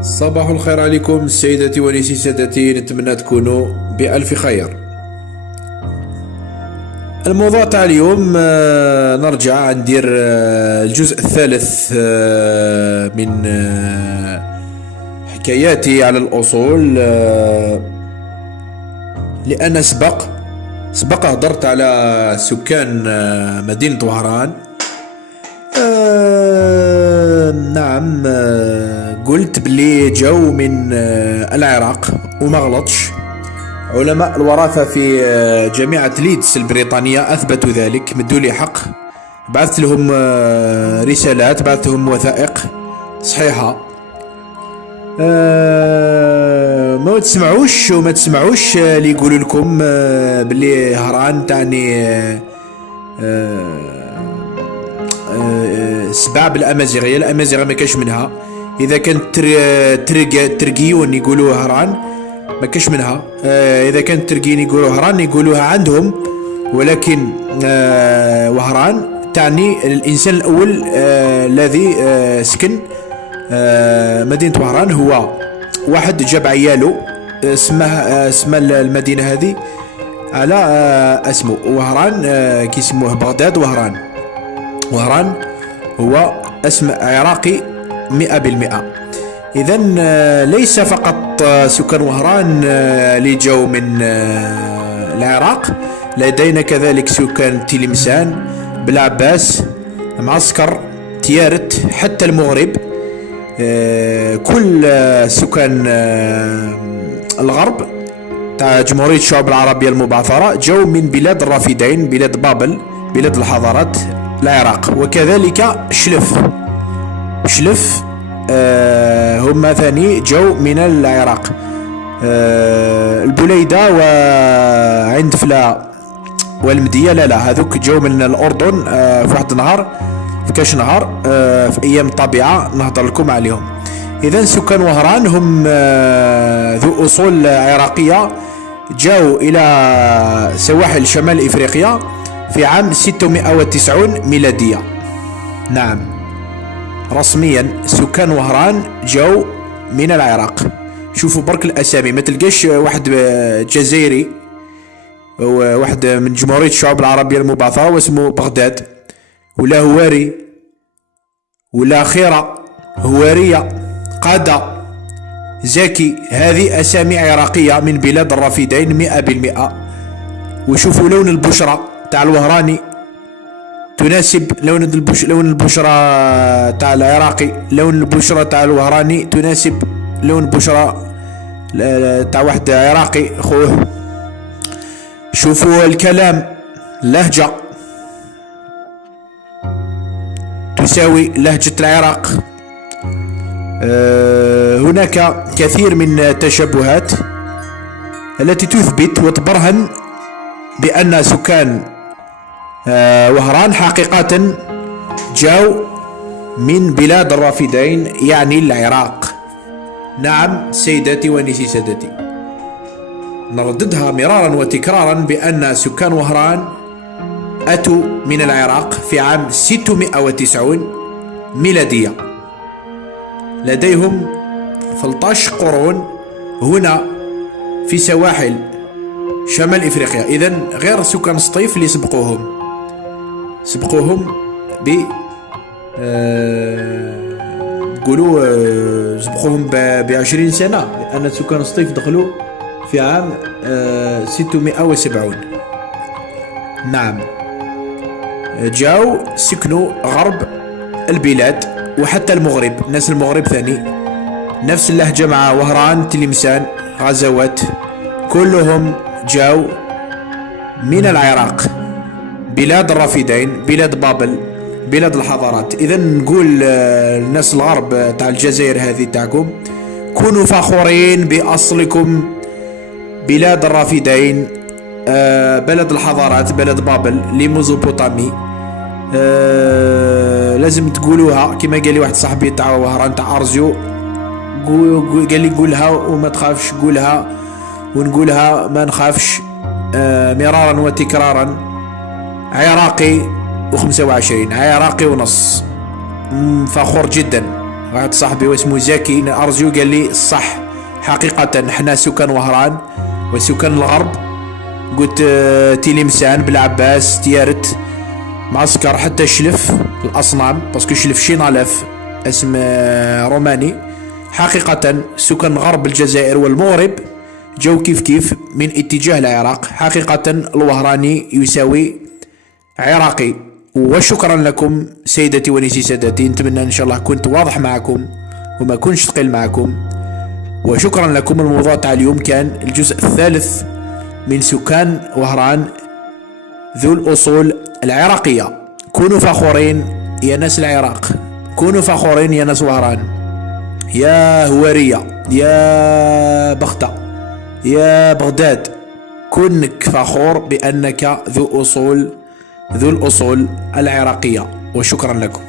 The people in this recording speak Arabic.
صباح الخير عليكم سيداتي ونسي سادتي، نتمنى تكونوا بألف خير. الموضوع تاع اليوم نرجع ندير الجزء الثالث من حكاياتي على الأصول. لأن سبق هضرت على سكان مدينة وهران. نعم، قلت بلي جو من العراق وما غلطش. علماء الوراثة في جامعة ليدز البريطانية أثبتوا ذلك، مدوا لي حق. بعثت لهم رسالات، بعثت لهم وثائق صحيحة. ما تسمعوش وما تسمعوش اللي يقولوا لكم بلي هران تعني سباب الأمازيغية. الأمازيغية ما كاش منها. إذا كانت ترقيون يقولوا هران ما كاش منها. إذا كانت ترقيين يقولوا هران يقولوها عندهم، ولكن وهران تعني الإنسان الأول الذي سكن مدينة وهران. هو واحد جاب عياله اسمه المدينة هذه على اسمه وهران، كيسموه بغداد وهران. وهران هو اسم عراقي 100%. إذن ليس فقط سكان وهران اللي جو من العراق، لدينا كذلك سكان تلمسان، بلعباس، معسكر، تيارت، حتى المغرب. كل سكان الغرب تاع جمهورية الشعوب العربية المبعثرة جو من بلاد الرافدين، بلاد بابل، بلاد الحضارات، العراق. وكذلك شلف هم ثاني جو من العراق. البليدة وعند فلا والمدية لا هذوك جو من الأردن. في واحد النهار، في كاش نهار، في أيام الطبيعة نهضر لكم عليهم. إذن سكان وهران هم ذو أصول عراقية، جاءوا إلى سواحل شمال إفريقيا في عام 690 ميلادية. نعم، رسميا سكان وهران جو من العراق. شوفوا برك الأسامي، ما تلقاش واحد جزائري واحد من جمهورية الشعوب العربية المبعثرة واسمه بغداد، ولا هواري، ولا خيرة، هوارية، قادة، زكي. هذه أسامي عراقية من بلاد الرافدين 100%. وشوفوا لون البشرة تاع الوهراني تناسب لون البشرة تاع العراقي، لون البشرة تاع الوهراني تناسب لون البشرة تاع واحد عراقي خوه. شوفوا الكلام، لهجة تساوي لهجة العراق. هناك كثير من التشابهات التي تثبت وتبرهن بأن سكان وهران حقيقة جاءوا من بلاد الرافدين، يعني العراق. نعم سيداتي ونسي سادتي، نرددها مرارا وتكرارا بأن سكان وهران أتوا من العراق في عام 690 ميلادية. لديهم 13 قرون هنا في سواحل شمال إفريقيا. إذن غير سكان سطيف اللي سبقوهم ب تقولوا سبقوهم ب20 سنة، لأن سكان سطيف دخلوا في عام 670. نعم، جاو سكنوا غرب البلاد وحتى المغرب. ناس المغرب ثاني نفس اللهجة مع وهران، تلمسان، غزوات، كلهم جاو من العراق، بلاد الرافدين، بلاد بابل، بلاد الحضارات. إذا نقول الناس الغرب تاع الجزائر هذه تاعكم، كونوا فخورين بأصلكم، بلاد الرافدين، بلد الحضارات، بلد بابل، لميزوبوطامي. لازم تقولوها كما قال لي واحد صاحبي تاع وهران تاع أرزيو، قال لي قولها وما تخافش، قولها ونقولها ما نخافش. مرارا وتكرارا، عراقي و25، عراقي ونص، فخور جدا. واحد صاحبي واسمه زكي أرجو قال لي الصح حقيقة حنا سكان وهران وسكان الغرب. قلت تيلمسان بالعباس تيارت معسكر حتى شلف الأصنام باسكو شلف شينالف اسم روماني. حقيقة سكان غرب الجزائر والمغرب جو كيف كيف من اتجاه العراق. حقيقة الوهراني يساوي عراقي. وشكرا لكم سيدتي ونسي سادتي، نتمنى ان شاء الله كنت واضح معكم وما كنتش ثقيل معكم. وشكرا لكم. الموضوع تاع اليوم كان الجزء الثالث من سكان وهران ذو الأصول العراقية. كونوا فخورين يا ناس العراق، كونوا فخورين يا ناس وهران، يا هوارية، يا بغداد، يا بغداد، كونك فخور بأنك ذو الأصول العراقية. وشكرا لكم.